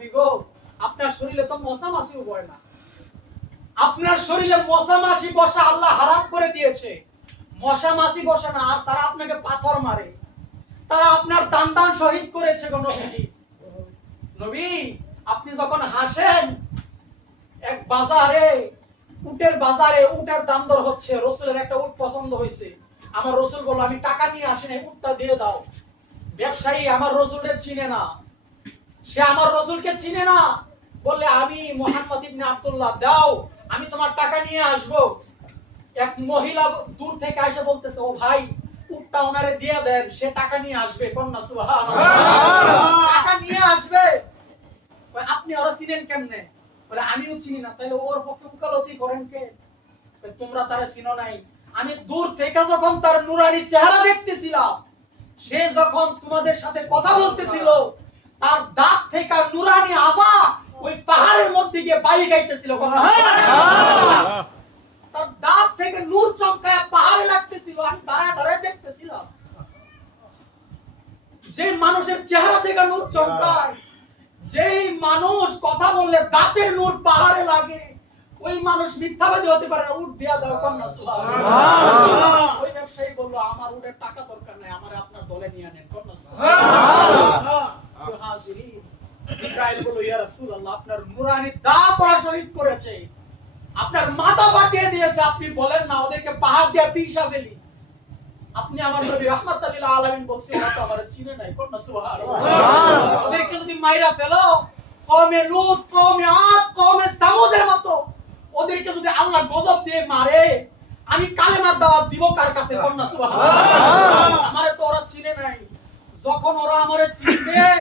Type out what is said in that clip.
নবী গো, আপনার শরীরে তো মশা মাছিও বয় না। আপনার শরীরে মশা মাছি বসা আল্লাহ হারাম করে দিয়েছে। মশা মাছি বসে না, আর তারা আপনাকে পাথর মারে, তারা আপনার দান দান শহীদ করেছে গো নবীজি। নবী, আপনি যখন হাসেন, এক বাজারে, উটের বাজারে উটের দাম দর হচ্ছে, রসুলের একটা উট পছন্দ হয়েছে। আমার রসুল বলল, আমি টাকা নিয়ে আসি না, উটটা দিয়ে দাও। ব্যবসায়ী আমার রসুলকে চিনে না, সে আমার রসুলকে চিনে না, বললে আমি মুহাম্মদ ইবনে আব্দুল্লাহ, দাও, আমি তোমার টাকা নিয়ে আসবো। এক মহিলা দূর থেকে এসে বলতেছে, ও ভাই, উটটা ওনারে দিয়ে দেন, সে টাকা নিয়ে আসবে। কন্যা সুবহানাল্লাহ, টাকা নিয়ে আসবে। আপনি ওরা চিনেন কেমনে? বলে আমিও চিনি না। তাহলে ওর পক্ষে উকালতি করেন কে? তোমরা তারা চিনো নাই। আমি দূর থেকে যখন তার নুরানি চেহারা দেখতেছিলাম, সে যখন তোমাদের সাথে কথা বলতেছিল, তার দাঁত থেকে নুরানি আভা ওই পাহাড়ের মধ্যে গিয়ে বাড়ি গাইতেছিল। তার দাঁত থেকে নূর চমকায় পাহাড়ে লাগতেছিল, আমি দাঁড়ায় দাঁড়ায় দেখতেছিলাম। যে মানুষের চেহারা থেকে নূর চমকায়, যেই মানুষ কথা বললে দাঁতের নূর পাহাড়ে লাগে, ওই মানুষ মিথ্যাবাদী হতে পারে না। উট দিয়া দাও। কন্যা সুবহানাল্লাহ। ওই ব্যবসায়ী বলল, আমার উটের টাকা দরকার নাই, আমারে আপনার দলে নিয়ে নেন। কন্যা সুবহানাল্লাহ। হাজিরিন, জিবরাইল বলল, ইয়া রাসূলুল্লাহ, আপনার নুরানি দাঁত ওরা শহীদ করেছে, আপনার মাথা ফাটিয়ে দিয়েছে, আপনি বলেন না ওদেরকে পাহাড় দিয়ে পিষা ফেলি। আপনি আমার নবী রাহমাতুল লিল আলামিন বলছেন, না তো আমারে চিনে নাই। কন্যা সুবহানাল্লাহ। ওদেরকে যদি মাইরা ফেলো, কওমে লূত, কওমে আদ, কওমে সামুদের মতো ওদেরকে যদি আল্লাহ গজব দিয়ে মারে, আমি কালেমার দাওয়াত দিব কার কাছে? কন্যা সুবহানাল্লাহ। আমারে তো ওরা চিনে নাই, যখন ওরা আমারে চিনবে